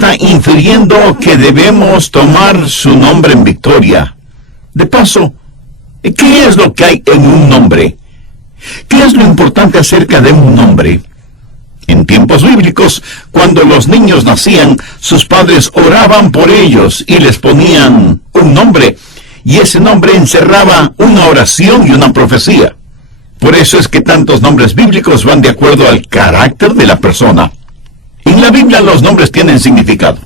está infiriendo que debemos tomar su nombre en victoria. De paso, ¿qué es lo que hay en un nombre? ¿Qué es lo importante acerca de un nombre? En tiempos bíblicos, cuando los niños nacían, sus padres oraban por ellos y les ponían un nombre, y ese nombre encerraba una oración y una profecía. Por eso es que tantos nombres bíblicos van de acuerdo al carácter de la persona. En la Biblia los nombres tienen significado.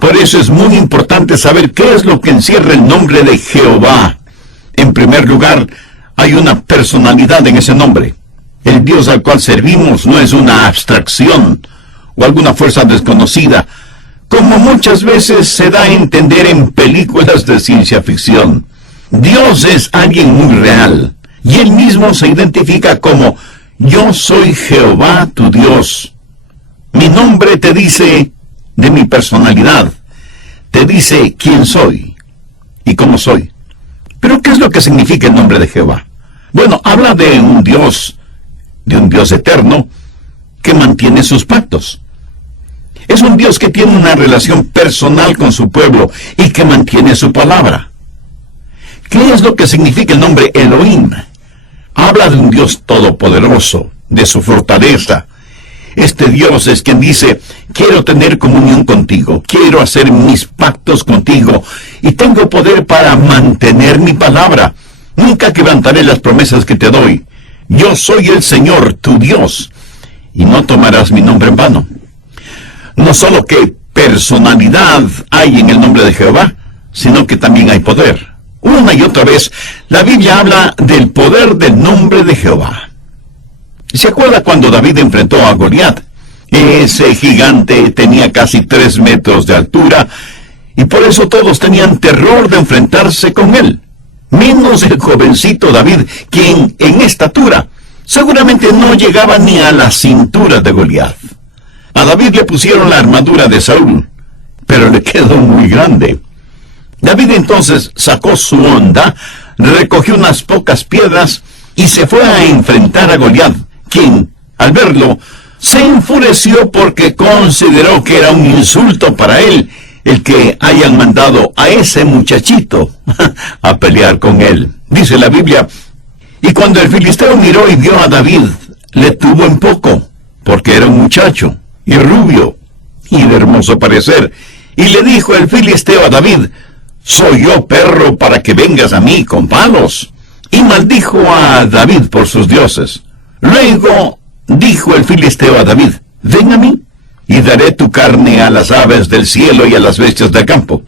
Por eso es muy importante saber qué es lo que encierra el nombre de Jehová. En primer lugar, hay una personalidad en ese nombre. El Dios al cual servimos no es una abstracción o alguna fuerza desconocida, como muchas veces se da a entender en películas de ciencia ficción. Dios es alguien muy real, y Él mismo se identifica como Yo soy Jehová tu Dios. Mi nombre te dice de mi personalidad, te dice quién soy y cómo soy. Pero ¿qué es lo que significa el nombre de Jehová? Bueno, habla de un Dios eterno que mantiene sus pactos. Es un Dios que tiene una relación personal con su pueblo y que mantiene su palabra. ¿Qué es lo que significa el nombre Elohim? Habla de un Dios todopoderoso, de su fortaleza. Este Dios es quien dice, quiero tener comunión contigo, quiero hacer mis pactos contigo, y tengo poder para mantener mi palabra. Nunca quebrantaré las promesas que te doy. Yo soy el Señor, tu Dios, y no tomarás mi nombre en vano. No solo que personalidad hay en el nombre de Jehová, sino que también hay poder. Una y otra vez, la Biblia habla del poder del nombre de Jehová. ¿Se acuerda cuando David enfrentó a Goliat? Ese gigante tenía casi 3 metros de altura, y por eso todos tenían terror de enfrentarse con él. Menos el jovencito David, quien en estatura seguramente no llegaba ni a la cintura de Goliat. A David le pusieron la armadura de Saúl, pero le quedó muy grande. David entonces sacó su honda, recogió unas pocas piedras y se fue a enfrentar a Goliat, quien, al verlo, se enfureció porque consideró que era un insulto para él el que hayan mandado a ese muchachito a pelear con él. Dice la Biblia, y cuando el filisteo miró y vio a David, le tuvo en poco, porque era un muchacho, y rubio, y de hermoso parecer, y le dijo el filisteo a David, ¿soy yo perro para que vengas a mí con palos? Y maldijo a David por sus dioses. Luego dijo el filisteo a David, ven a mí, y daré tu carne a las aves del cielo y a las bestias del campo.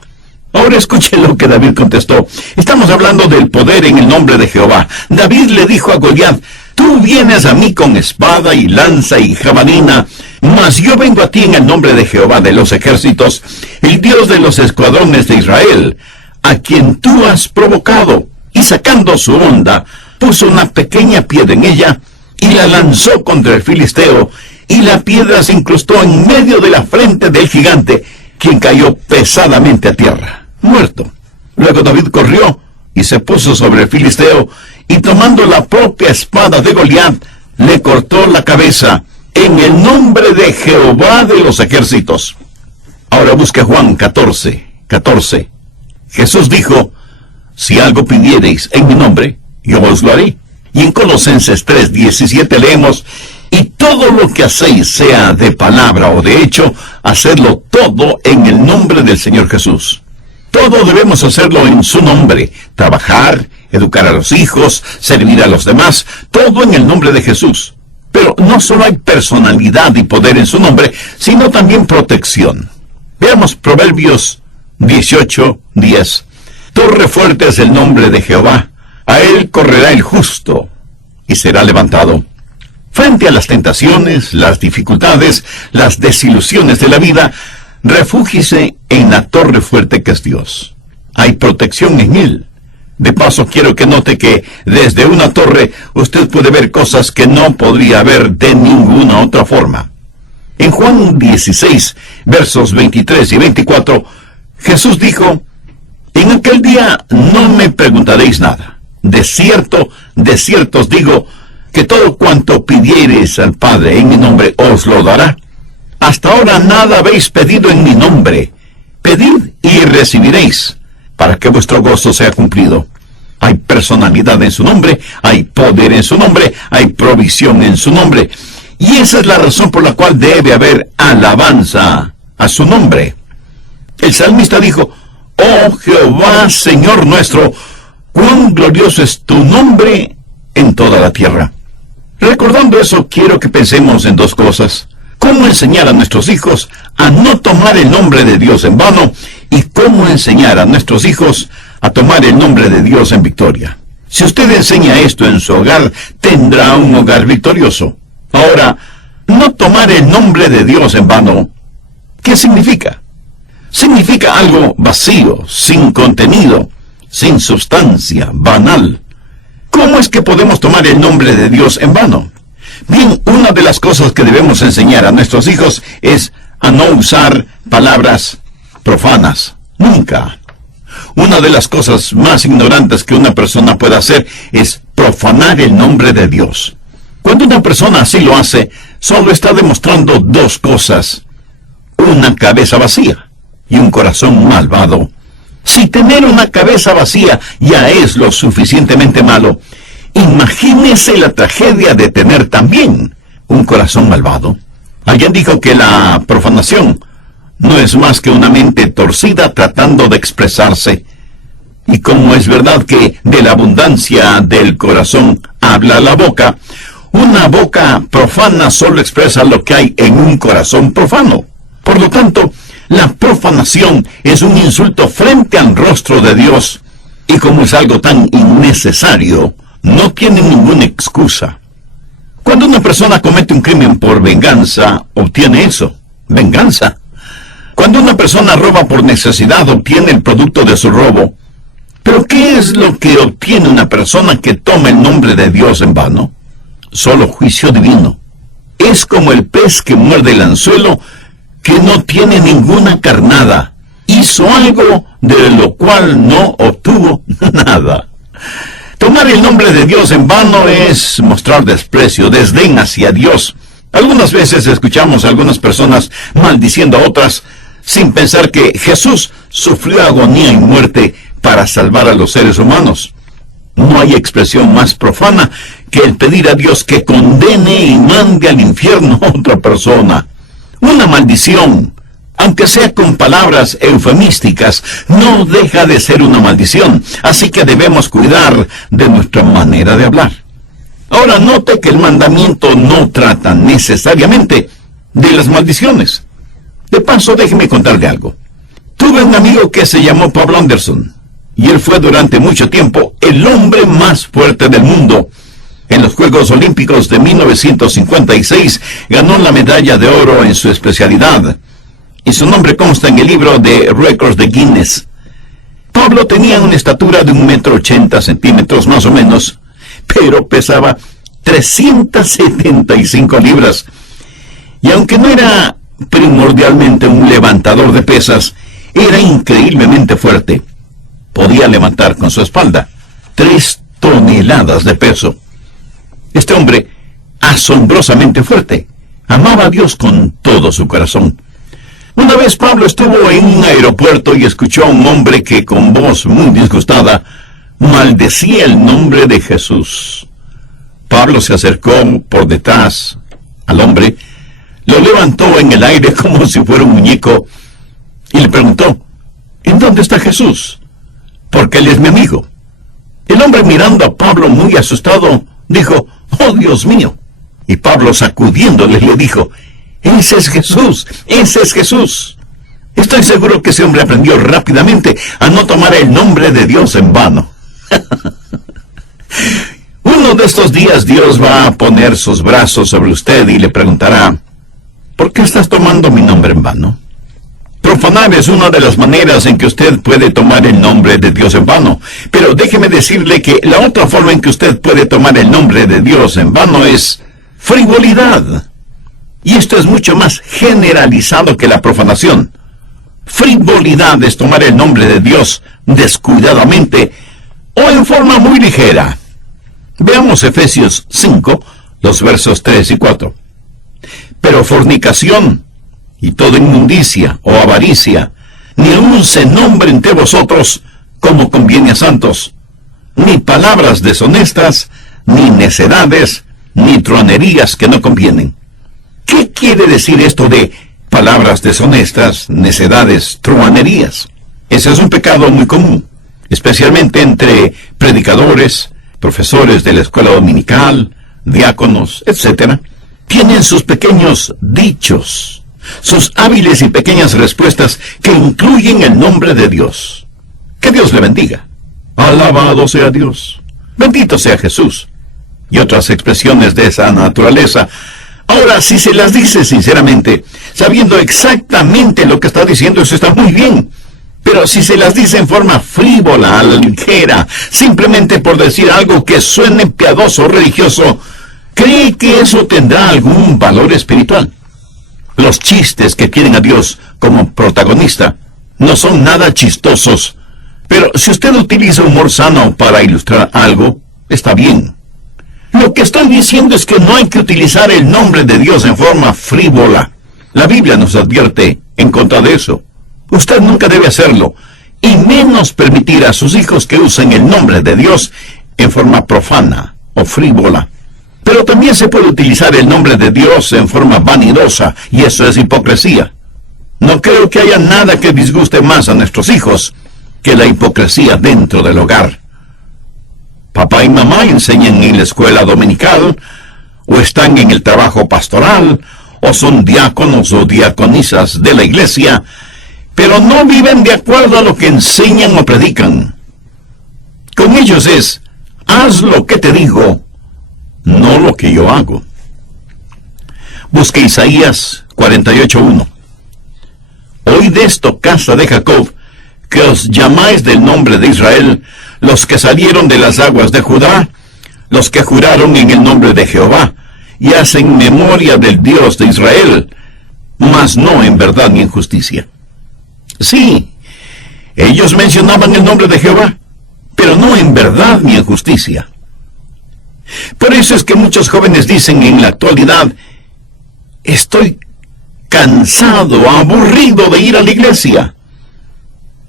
Ahora escuche lo que David contestó. Estamos hablando del poder en el nombre de Jehová. David le dijo a Goliat, tú vienes a mí con espada y lanza y jabalina, mas yo vengo a ti en el nombre de Jehová de los ejércitos, el Dios de los escuadrones de Israel, a quien tú has provocado. Y sacando su honda, puso una pequeña piedra en ella, y la lanzó contra el filisteo, y la piedra se incrustó en medio de la frente del gigante, quien cayó pesadamente a tierra, muerto. Luego David corrió y se puso sobre el filisteo, y tomando la propia espada de Goliat, le cortó la cabeza, en el nombre de Jehová de los ejércitos. Ahora busque Juan 14:14. Jesús dijo, si algo pidiereis en mi nombre, yo os lo haré. Y en Colosenses 3:17 leemos, y todo lo que hacéis, sea de palabra o de hecho, hacedlo todo en el nombre del Señor Jesús. Todo debemos hacerlo en su nombre, trabajar, educar a los hijos, servir a los demás, todo en el nombre de Jesús. Pero no solo hay personalidad y poder en su nombre, sino también protección. Veamos Proverbios 18:10. Torre fuerte es el nombre de Jehová, a él correrá el justo y será levantado. Frente a las tentaciones, las dificultades, las desilusiones de la vida, refúgiese en la torre fuerte que es Dios. Hay protección en Él. De paso, quiero que note que desde una torre usted puede ver cosas que no podría ver de ninguna otra forma. En Juan 16, versos 23 y 24, Jesús dijo, en aquel día no me preguntaréis nada. De cierto os digo, que todo cuanto pidiereis al Padre en mi nombre os lo dará. hasta ahora nada habéis pedido en mi nombre. Pedid y recibiréis, para que vuestro gozo sea cumplido. Hay personalidad en su nombre, hay poder en su nombre, hay provisión en su nombre. Y esa es la razón por la cual debe haber alabanza a su nombre. El salmista dijo: «Oh Jehová, Señor nuestro, cuán glorioso es tu nombre en toda la tierra». Recordando eso, quiero que pensemos en dos cosas: cómo enseñar a nuestros hijos a no tomar el nombre de Dios en vano, y cómo enseñar a nuestros hijos a tomar el nombre de Dios en victoria. Si usted enseña esto en su hogar, tendrá un hogar victorioso. Ahora, no tomar el nombre de Dios en vano, ¿qué significa? Significa algo vacío, sin contenido, sin sustancia, banal. ¿Cómo es que podemos tomar el nombre de Dios en vano? Bien, una de las cosas que debemos enseñar a nuestros hijos es a no usar palabras profanas. Nunca. Una de las cosas más ignorantes que una persona puede hacer es profanar el nombre de Dios. Cuando una persona así lo hace, solo está demostrando dos cosas: una cabeza vacía y un corazón malvado. Si tener una cabeza vacía ya es lo suficientemente malo, imagínese la tragedia de tener también un corazón malvado. Alguien dijo que la profanación no es más que una mente torcida tratando de expresarse. Y como es verdad que de la abundancia del corazón habla la boca, una boca profana solo expresa lo que hay en un corazón profano. Por lo tanto, la profanación es un insulto frente al rostro de Dios, y como es algo tan innecesario, no tiene ninguna excusa. Cuando una persona comete un crimen por venganza, obtiene eso, venganza. Cuando una persona roba por necesidad, obtiene el producto de su robo. ¿Pero qué es lo que obtiene una persona que toma el nombre de Dios en vano? Solo juicio divino. Es como el pez que muerde el anzuelo, que no tiene ninguna carnada. Hizo algo de lo cual no obtuvo nada. Tomar el nombre de Dios en vano es mostrar desprecio, desdén hacia Dios. Algunas veces escuchamos a algunas personas maldiciendo a otras, sin pensar que Jesús sufrió agonía y muerte para salvar a los seres humanos. No hay expresión más profana que el pedir a Dios que condene y mande al infierno a otra persona. Una maldición, aunque sea con palabras eufemísticas, no deja de ser una maldición, así que debemos cuidar de nuestra manera de hablar. Ahora note que el mandamiento no trata necesariamente de las maldiciones. De paso, déjeme contarle algo. Tuve un amigo que se llamó Pablo Anderson, y él fue durante mucho tiempo el hombre más fuerte del mundo. En los Juegos Olímpicos de 1956 ganó la medalla de oro en su especialidad, y su nombre consta en el libro de récords de Guinness. Pablo tenía una estatura de 1,80 m más o menos, pero pesaba 375 libras. Y aunque no era primordialmente un levantador de pesas, era increíblemente fuerte. Podía levantar con su espalda 3 toneladas de peso. Este hombre, asombrosamente fuerte, amaba a Dios con todo su corazón. Una vez Pablo estuvo en un aeropuerto y escuchó a un hombre que, con voz muy disgustada, maldecía el nombre de Jesús. Pablo se acercó por detrás al hombre, lo levantó en el aire como si fuera un muñeco y le preguntó: ¿en dónde está Jesús? Porque él es mi amigo. El hombre, mirando a Pablo muy asustado, dijo: ¡oh, Dios mío! Y Pablo, sacudiéndole, le dijo: ¡ese es Jesús! ¡Ese es Jesús! Estoy seguro que ese hombre aprendió rápidamente a no tomar el nombre de Dios en vano. Uno de estos días Dios va a poner sus brazos sobre usted y le preguntará: ¿por qué estás tomando mi nombre en vano? Profanar es una de las maneras en que usted puede tomar el nombre de Dios en vano. Pero déjeme decirle que la otra forma en que usted puede tomar el nombre de Dios en vano es frivolidad. Y esto es mucho más generalizado que la profanación. Frivolidad es tomar el nombre de Dios descuidadamente o en forma muy ligera. Veamos Efesios 5, los versos 3 y 4. Pero fornicación y toda inmundicia o avaricia, ni aun se nombre entre vosotros como conviene a santos, ni palabras deshonestas, ni necedades, ni truanerías que no convienen. ¿Qué quiere decir esto de palabras deshonestas, necedades, truanerías? Ese es un pecado muy común, especialmente entre predicadores, profesores de la escuela dominical, diáconos, etc. Tienen sus pequeños dichos, sus hábiles y pequeñas respuestas que incluyen el nombre de Dios. Que Dios le bendiga. Alabado sea Dios. Bendito sea Jesús. Y otras expresiones de esa naturaleza. Ahora, si se las dice sinceramente, sabiendo exactamente lo que está diciendo, eso está muy bien. Pero si se las dice en forma frívola, ligera, simplemente por decir algo que suene piadoso o religioso, ¿cree que eso tendrá algún valor espiritual? Los chistes que tienen a Dios como protagonista no son nada chistosos, pero si usted utiliza humor sano para ilustrar algo, está bien. Lo que estoy diciendo es que no hay que utilizar el nombre de Dios en forma frívola. La Biblia nos advierte en contra de eso. Usted nunca debe hacerlo, y menos permitir a sus hijos que usen el nombre de Dios en forma profana o frívola. Pero también se puede utilizar el nombre de Dios en forma vanidosa, y eso es hipocresía. No creo que haya nada que disguste más a nuestros hijos que la hipocresía dentro del hogar. Papá y mamá enseñan en la escuela dominical, o están en el trabajo pastoral, o son diáconos o diaconisas de la iglesia, pero no viven de acuerdo a lo que enseñan o predican. Con ellos es, haz lo que te digo, no lo que yo hago. Busque Isaías 48:1. Oíd esto, casa de Jacob, que os llamáis del nombre de Israel, los que salieron de las aguas de Judá, los que juraron en el nombre de Jehová, y hacen memoria del Dios de Israel, mas no en verdad ni en justicia. Sí, ellos mencionaban el nombre de Jehová, pero no en verdad ni en justicia. Por eso es que muchos jóvenes dicen en la actualidad, estoy cansado, aburrido de ir a la iglesia.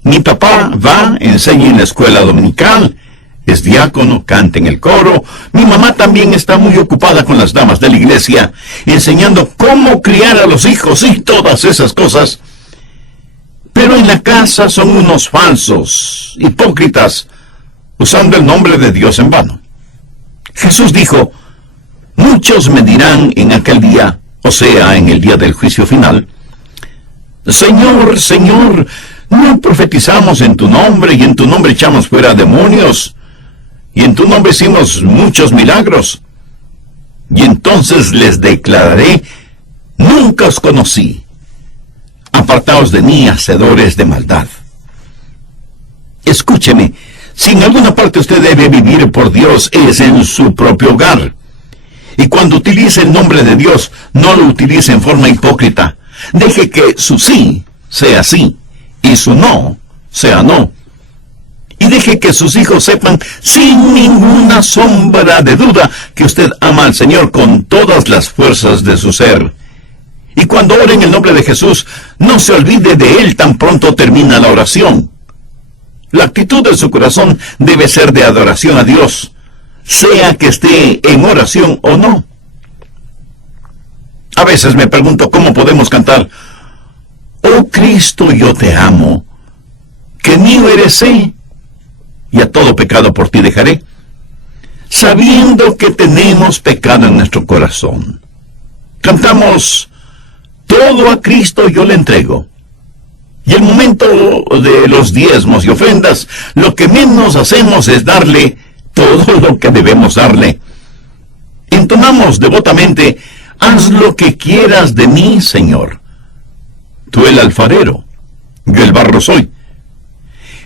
Mi papá va, enseña en la escuela dominical, es diácono, canta en el coro. Mi mamá también está muy ocupada con las damas de la iglesia, enseñando cómo criar a los hijos y todas esas cosas. Pero en la casa son unos falsos, hipócritas, usando el nombre de Dios en vano. Jesús dijo, muchos me dirán en aquel día, o sea, en el día del juicio final, Señor, Señor, ¿no profetizamos en tu nombre, y en tu nombre echamos fuera demonios, y en tu nombre hicimos muchos milagros? Y entonces les declararé, nunca os conocí. Apartaos de mí, hacedores de maldad. Escúcheme, si en alguna parte usted debe vivir por Dios, es en su propio hogar. Y cuando utilice el nombre de Dios, no lo utilice en forma hipócrita. Deje que su sí sea sí, y su no sea no. Y deje que sus hijos sepan, sin ninguna sombra de duda, que usted ama al Señor con todas las fuerzas de su ser. Y cuando ore en el nombre de Jesús, no se olvide de Él tan pronto termina la oración. La actitud de su corazón debe ser de adoración a Dios, sea que esté en oración o no. A veces me pregunto cómo podemos cantar, oh Cristo, yo te amo, que mío eres, y a todo pecado por ti dejaré, sabiendo que tenemos pecado en nuestro corazón. Cantamos, todo a Cristo yo le entrego. Y el momento de los diezmos y ofrendas, lo que menos hacemos es darle todo lo que debemos darle. Entonamos devotamente, haz lo que quieras de mí, Señor. Tú el alfarero, yo el barro soy.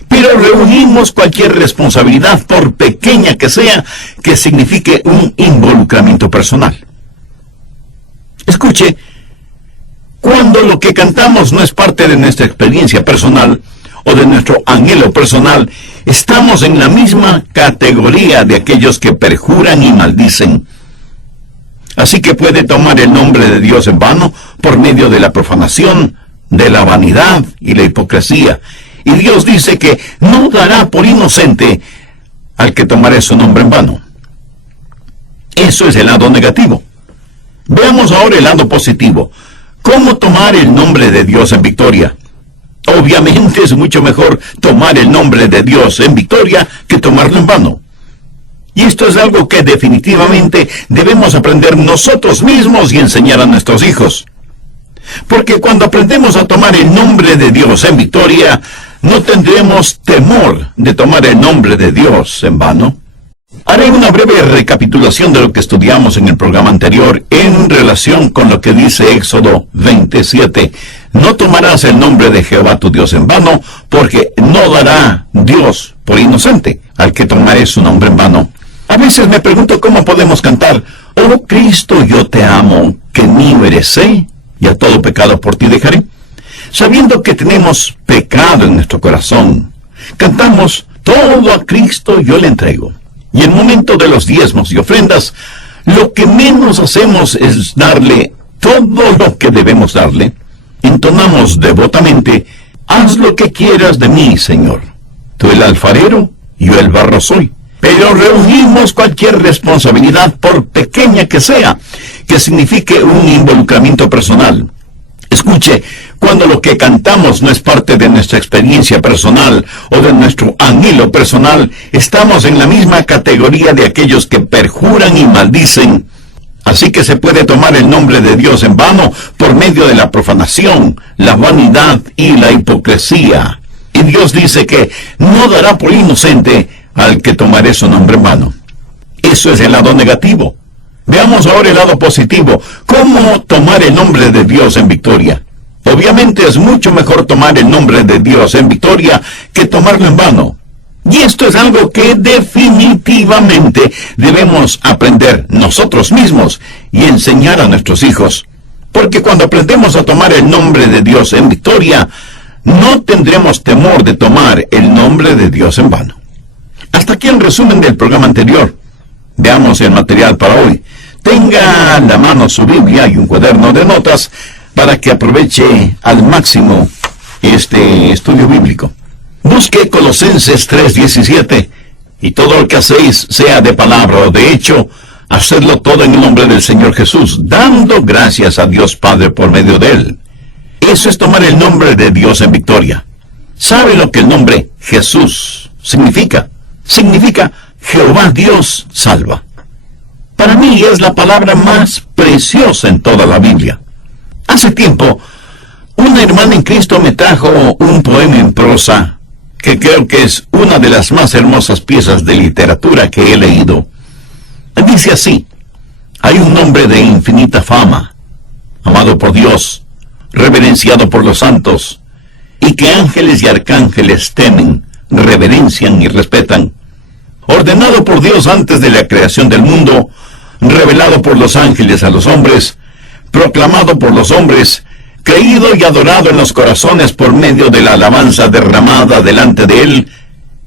Pero reunimos cualquier responsabilidad, por pequeña que sea, que signifique un involucramiento personal. Escuche, cuando lo que cantamos no es parte de nuestra experiencia personal o de nuestro anhelo personal, estamos en la misma categoría de aquellos que perjuran y maldicen. Así que puede tomar el nombre de Dios en vano por medio de la profanación, de la vanidad y la hipocresía. Y Dios dice que no dará por inocente al que tomare su nombre en vano. Eso es el lado negativo. Veamos ahora el lado positivo. ¿Cómo tomar el nombre de Dios en victoria? Obviamente es mucho mejor tomar el nombre de Dios en victoria que tomarlo en vano. Y esto es algo que definitivamente debemos aprender nosotros mismos y enseñar a nuestros hijos. Porque cuando aprendemos a tomar el nombre de Dios en victoria, no tendremos temor de tomar el nombre de Dios en vano. Haré una breve recapitulación de lo que estudiamos en el programa anterior en relación con lo que dice Éxodo 27. No tomarás el nombre de Jehová tu Dios en vano, porque no dará Dios por inocente al que tomare su nombre en vano. A veces me pregunto cómo podemos cantar, oh Cristo, yo te amo, que mío eres, y a todo pecado por ti dejaré. Sabiendo que tenemos pecado en nuestro corazón, cantamos, todo a Cristo yo le entrego. Y en el momento de los diezmos y ofrendas, lo que menos hacemos es darle todo lo que debemos darle. Entonamos devotamente, haz lo que quieras de mí, Señor. Tú el alfarero, yo el barro soy. Pero reunimos cualquier responsabilidad, por pequeña que sea, que signifique un involucramiento personal. Escuche, cuando lo que cantamos no es parte de nuestra experiencia personal o de nuestro anhelo personal, estamos en la misma categoría de aquellos que perjuran y maldicen. Así que se puede tomar el nombre de Dios en vano por medio de la profanación, la vanidad y la hipocresía. Y Dios dice que no dará por inocente al que tomare su nombre en vano. Eso es el lado negativo. Veamos ahora el lado positivo. ¿Cómo tomar el nombre de Dios en victoria? Obviamente es mucho mejor tomar el nombre de Dios en victoria que tomarlo en vano. Y esto es algo que definitivamente debemos aprender nosotros mismos y enseñar a nuestros hijos. Porque cuando aprendemos a tomar el nombre de Dios en victoria, no tendremos temor de tomar el nombre de Dios en vano. Hasta aquí el resumen del programa anterior. Veamos el material para hoy. Tenga a la mano su Biblia y un cuaderno de notas para que aproveche al máximo este estudio bíblico. Busque Colosenses 3:17, y todo lo que hacéis, sea de palabra o de hecho, hacedlo todo en el nombre del Señor Jesús, dando gracias a Dios Padre por medio de Él. Eso es tomar el nombre de Dios en victoria. ¿Sabe lo que el nombre Jesús significa? Significa Jehová Dios salva. Para mí es la palabra más preciosa en toda la Biblia. Hace tiempo, una hermana en Cristo me trajo un poema en prosa que creo que es una de las más hermosas piezas de literatura que he leído. Dice así: hay un nombre de infinita fama, amado por Dios, reverenciado por los santos, y que ángeles y arcángeles temen, reverencian y respetan. Ordenado por Dios antes de la creación del mundo, revelado por los ángeles a los hombres, proclamado por los hombres, creído y adorado en los corazones por medio de la alabanza derramada delante de Él,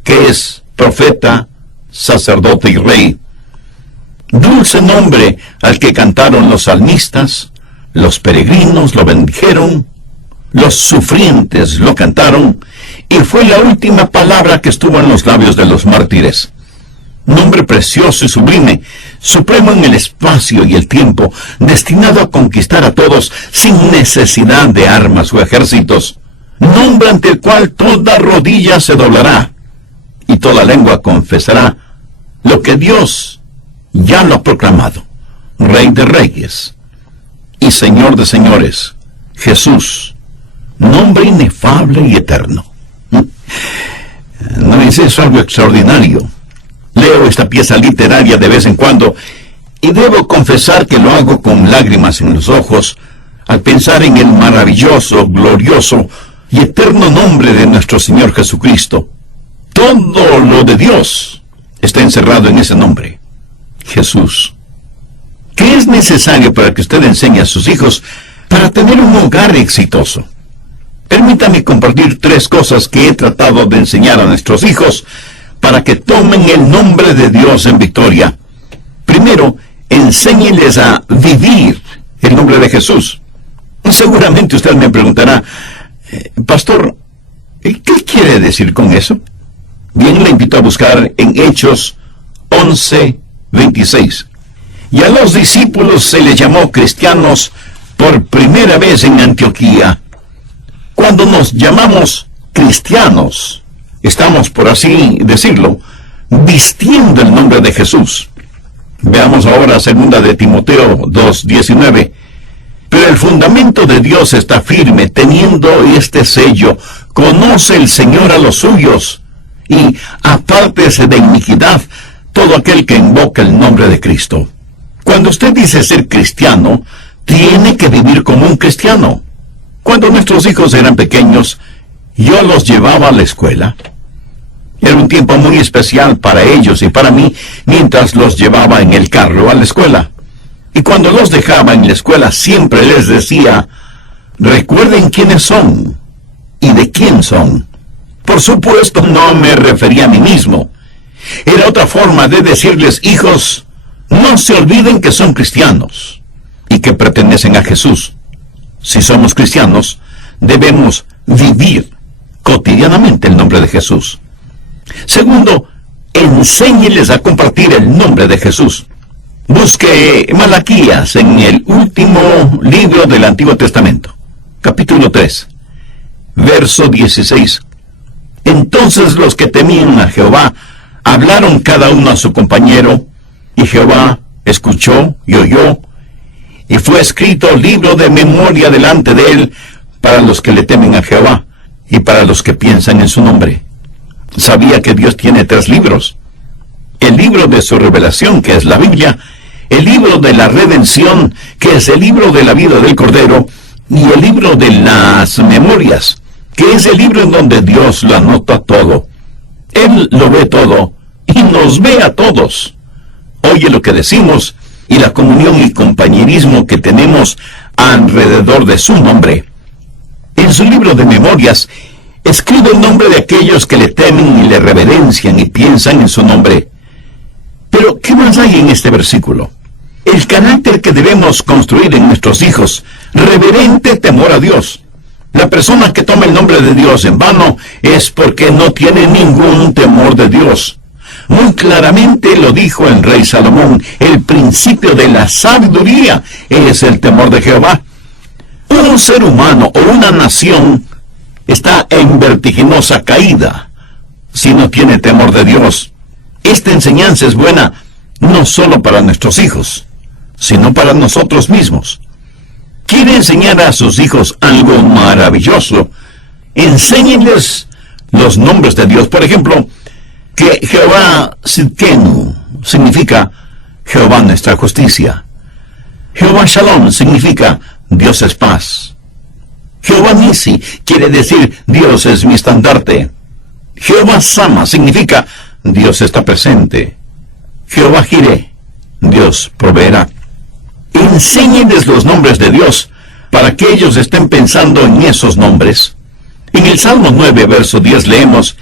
que es profeta, sacerdote y rey. Dulce nombre al que cantaron los salmistas, los peregrinos lo bendijeron, los sufrientes lo cantaron, y fue la última palabra que estuvo en los labios de los mártires. Nombre precioso y sublime, supremo en el espacio y el tiempo, destinado a conquistar a todos sin necesidad de armas o ejércitos. Nombre ante el cual toda rodilla se doblará y toda lengua confesará lo que Dios ya lo ha proclamado. Rey de reyes y Señor de señores, Jesús, nombre inefable y eterno. ¿No es eso algo extraordinario? Leo esta pieza literaria de vez en cuando y debo confesar que lo hago con lágrimas en los ojos al pensar en el maravilloso, glorioso y eterno nombre de nuestro Señor Jesucristo. Todo lo de Dios está encerrado en ese nombre, Jesús. ¿Qué es necesario para que usted enseñe a sus hijos para tener un hogar exitoso? Permítame compartir 3 cosas que he tratado de enseñar a nuestros hijos para que tomen el nombre de Dios en victoria. Primero, enséñeles a vivir el nombre de Jesús. Seguramente usted me preguntará, pastor, ¿qué quiere decir con eso? Bien, le invito a buscar en Hechos 11:26. Y a los discípulos se les llamó cristianos por primera vez en Antioquía. Cuando nos llamamos cristianos, estamos, por así decirlo, vistiendo el nombre de Jesús. Veamos ahora 2 de Timoteo 2:19. Pero el fundamento de Dios está firme, teniendo este sello: conoce el Señor a los suyos, y apártese de iniquidad todo aquel que invoca el nombre de Cristo. Cuando usted dice ser cristiano, tiene que vivir como un cristiano. Cuando nuestros hijos eran pequeños, yo los llevaba a la escuela. Era un tiempo muy especial para ellos y para mí, mientras los llevaba en el carro a la escuela. Y cuando los dejaba en la escuela, siempre les decía: recuerden quiénes son y de quién son. Por supuesto, no me refería a mí mismo. Era otra forma de decirles: hijos, no se olviden que son cristianos y que pertenecen a Jesús. Si somos cristianos, debemos vivir cotidianamente el nombre de Jesús. Segundo, enséñeles a compartir el nombre de Jesús. Busque Malaquías en el último libro del Antiguo Testamento, capítulo 3, verso 16. Entonces los que temían a Jehová hablaron cada uno a su compañero, y Jehová escuchó y oyó, y fue escrito libro de memoria delante de él para los que le temen a Jehová y para los que piensan en su nombre. Sabía que Dios tiene 3 libros: el libro de su revelación, que es la Biblia; el libro de la redención, que es el libro de la vida del Cordero; y el libro de las memorias, que es el libro en donde Dios lo anota todo. Él lo ve todo y nos ve a todos. Oye lo que decimos y la comunión y compañerismo que tenemos alrededor de su nombre. En su libro de memorias, escribe el nombre de aquellos que le temen y le reverencian y piensan en su nombre. Pero, ¿qué más hay en este versículo? El carácter que debemos construir en nuestros hijos: reverente temor a Dios. La persona que toma el nombre de Dios en vano es porque no tiene ningún temor de Dios. Muy claramente lo dijo el rey Salomón: el principio de la sabiduría es el temor de Jehová. Un ser humano o una nación está en vertiginosa caída si no tiene temor de Dios. Esta enseñanza es buena no solo para nuestros hijos, sino para nosotros mismos. ¿Quiere enseñar a sus hijos algo maravilloso? Enséñenles los nombres de Dios. Por ejemplo, que Jehová Sidkenu significa Jehová nuestra justicia. Jehová Shalom significa Dios es paz. Jehová Nisi quiere decir Dios es mi estandarte. Jehová Sama significa Dios está presente. Jehová Jireh, Dios proveerá. Enséñenles los nombres de Dios para que ellos estén pensando en esos nombres. En el Salmo 9, verso 10 leemos: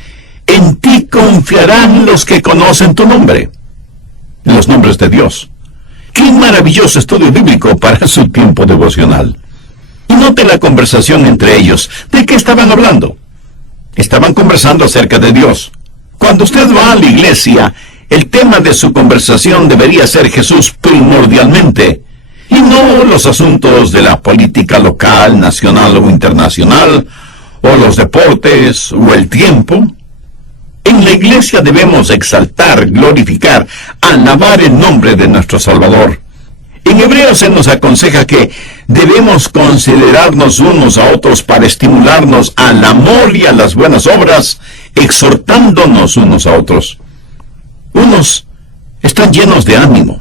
en ti confiarán los que conocen tu nombre. Los nombres de Dios. ¡Qué maravilloso estudio bíblico para su tiempo devocional! Y note la conversación entre ellos. ¿De qué estaban hablando? Estaban conversando acerca de Dios. Cuando usted va a la iglesia, el tema de su conversación debería ser Jesús primordialmente, y no los asuntos de la política local, nacional o internacional, o los deportes, o el tiempo. En la iglesia debemos exaltar, glorificar, alabar el nombre de nuestro Salvador. En Hebreos se nos aconseja que debemos considerarnos unos a otros para estimularnos al amor y a las buenas obras, exhortándonos unos a otros. Unos están llenos de ánimo,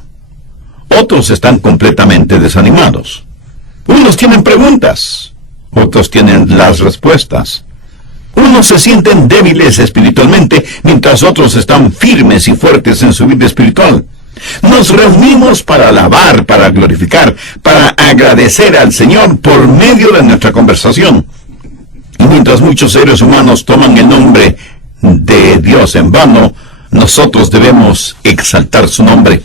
otros están completamente desanimados. Unos tienen preguntas, otros tienen las respuestas. Unos se sienten débiles espiritualmente, mientras otros están firmes y fuertes en su vida espiritual. Nos reunimos para alabar, para glorificar, para agradecer al Señor por medio de nuestra conversación. Y mientras muchos seres humanos toman el nombre de Dios en vano, nosotros debemos exaltar su nombre.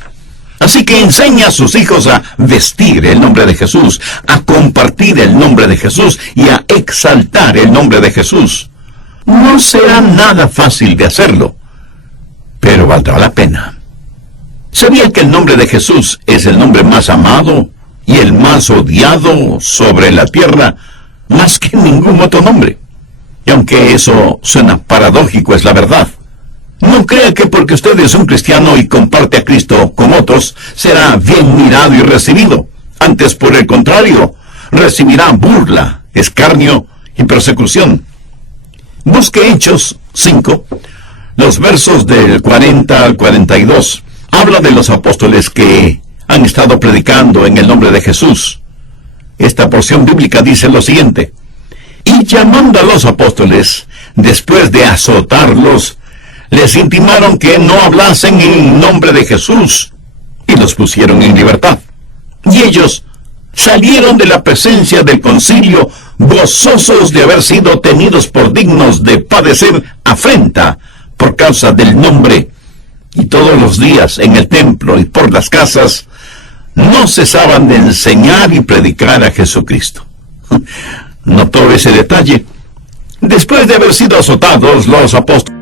Así que enseña a sus hijos a vestir el nombre de Jesús, a compartir el nombre de Jesús y a exaltar el nombre de Jesús. No será nada fácil de hacerlo, pero valdrá la pena. ¿Sabía que el nombre de Jesús es el nombre más amado y el más odiado sobre la tierra, más que ningún otro nombre? Y aunque eso suena paradójico, es la verdad. No crea que porque usted es un cristiano y comparte a Cristo con otros, será bien mirado y recibido. Antes, por el contrario, recibirá burla, escarnio y persecución. Busque Hechos 5, los versos del 40 al 42. Habla de los apóstoles que han estado predicando en el nombre de Jesús. Esta porción bíblica dice lo siguiente: y llamando a los apóstoles, después de azotarlos, les intimaron que no hablasen en nombre de Jesús, y los pusieron en libertad. Y ellos salieron de la presencia del concilio, gozosos de haber sido tenidos por dignos de padecer afrenta por causa del nombre. Y todos los días en el templo y por las casas no cesaban de enseñar y predicar a Jesucristo. ¿Notó ese detalle? Después de haber sido azotados, los apóstoles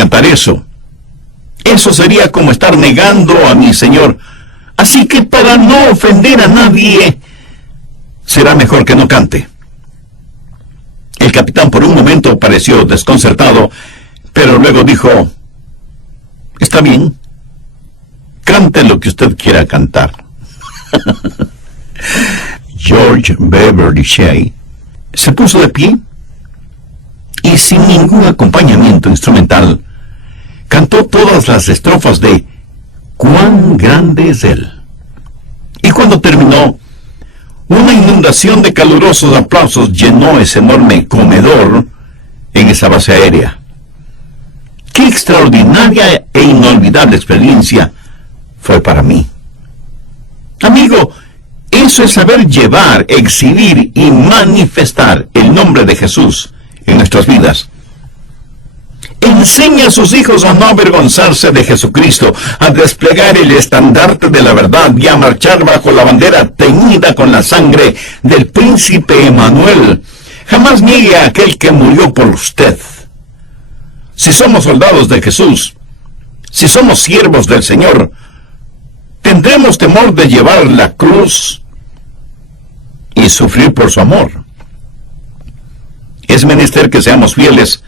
cantar eso. Eso sería como estar negando a mi Señor. Así que para no ofender a nadie, será mejor que no cante. El capitán por un momento pareció desconcertado, pero luego dijo: está bien, cante lo que usted quiera cantar. George Beverly Shea se puso de pie y sin ningún acompañamiento instrumental cantó todas las estrofas de «Cuán grande es Él». Y cuando terminó, una inundación de calurosos aplausos llenó ese enorme comedor en esa base aérea. ¡Qué extraordinaria e inolvidable experiencia fue para mí! Amigo, eso es saber llevar, exhibir y manifestar el nombre de Jesús en nuestras vidas. Enseña a sus hijos a no avergonzarse de Jesucristo, a desplegar el estandarte de la verdad y a marchar bajo la bandera teñida con la sangre del príncipe Emmanuel. Jamás niegue a aquel que murió por usted. Si somos soldados de Jesús, si somos siervos del Señor, tendremos temor de llevar la cruz y sufrir por su amor. Es menester que seamos fieles,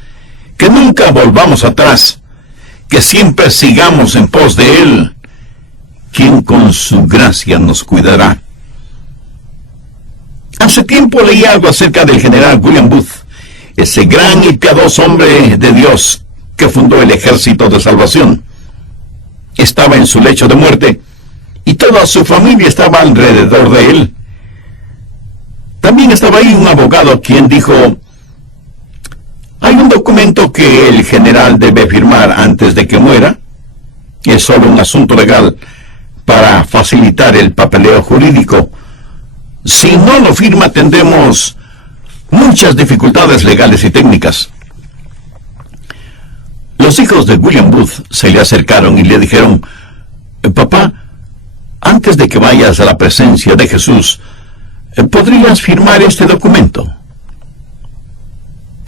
que nunca volvamos atrás, que siempre sigamos en pos de Él, quien con su gracia nos cuidará. Hace tiempo leí algo acerca del general William Booth, ese gran y piadoso hombre de Dios que fundó el Ejército de Salvación. Estaba en su lecho de muerte y toda su familia estaba alrededor de él. También estaba ahí un abogado quien dijo: hay un documento que el general debe firmar antes de que muera. Es solo un asunto legal para facilitar el papeleo jurídico. Si no lo firma, tendremos muchas dificultades legales y técnicas. Los hijos de William Booth se le acercaron y le dijeron: «Papá, antes de que vayas a la presencia de Jesús, ¿podrías firmar este documento?».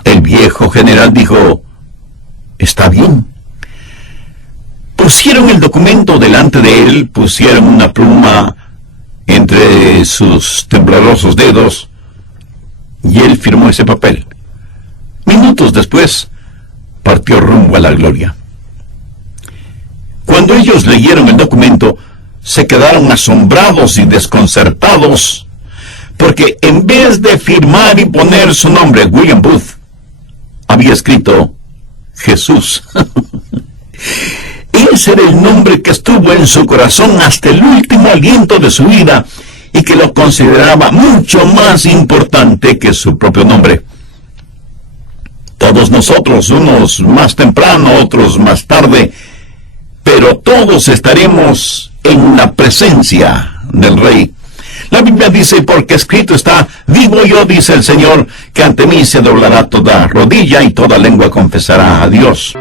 El viejo general dijo: «Está bien». Pusieron el documento delante de él, pusieron una pluma entre sus temblorosos dedos, y él firmó ese papel. Minutos después, partió rumbo a la gloria. Cuando ellos leyeron el documento, se quedaron asombrados y desconcertados, porque en vez de firmar y poner su nombre, William Booth, había escrito Jesús. Ese era el nombre que estuvo en su corazón hasta el último aliento de su vida y que lo consideraba mucho más importante que su propio nombre. Todos nosotros, unos más temprano, otros más tarde, pero todos estaremos en la presencia del Rey. La Biblia dice: «Porque escrito está, vivo yo, dice el Señor, que ante mí se doblará toda rodilla y toda lengua confesará a Dios».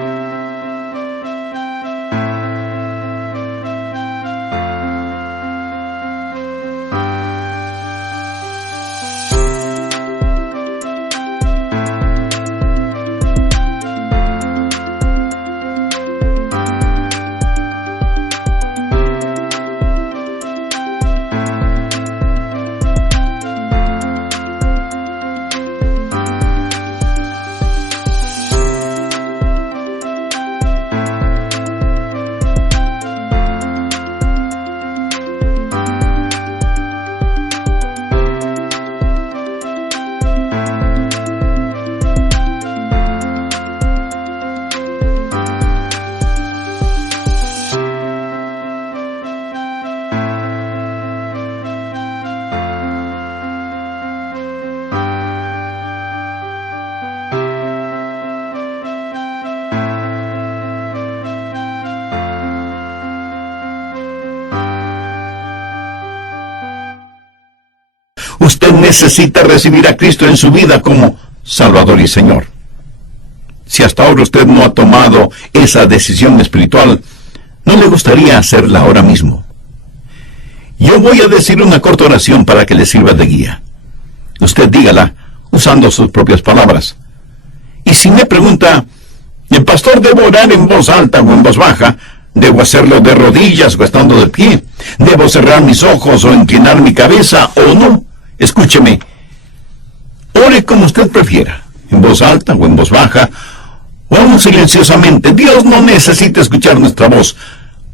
Usted necesita recibir a Cristo en su vida como Salvador y Señor. Si hasta ahora usted no ha tomado esa decisión espiritual, ¿no le gustaría hacerla ahora mismo? Yo voy a decir una corta oración para que le sirva de guía. Usted dígala usando sus propias palabras. Y si me pregunta: ¿el pastor debo orar en voz alta o en voz baja? ¿Debo hacerlo de rodillas o estando de pie? ¿Debo cerrar mis ojos o inclinar mi cabeza o no? Escúcheme. Ore como usted prefiera, en voz alta o en voz baja, o aún silenciosamente. Dios no necesita escuchar nuestra voz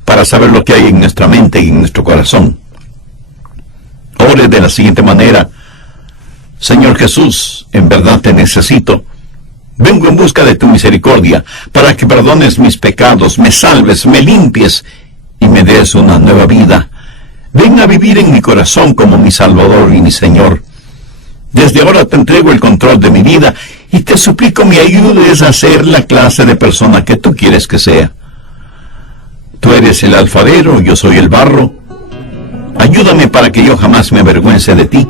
para saber lo que hay en nuestra mente y en nuestro corazón. Ore de la siguiente manera: Señor Jesús, en verdad te necesito. Vengo en busca de tu misericordia, para que perdones mis pecados, me salves, me limpies y me des una nueva vida. Ven a vivir en mi corazón como mi Salvador y mi Señor. Desde ahora te entrego el control de mi vida y te suplico me ayudes a ser la clase de persona que tú quieres que sea. Tú eres el alfarero, yo soy el barro. Ayúdame para que yo jamás me avergüence de ti.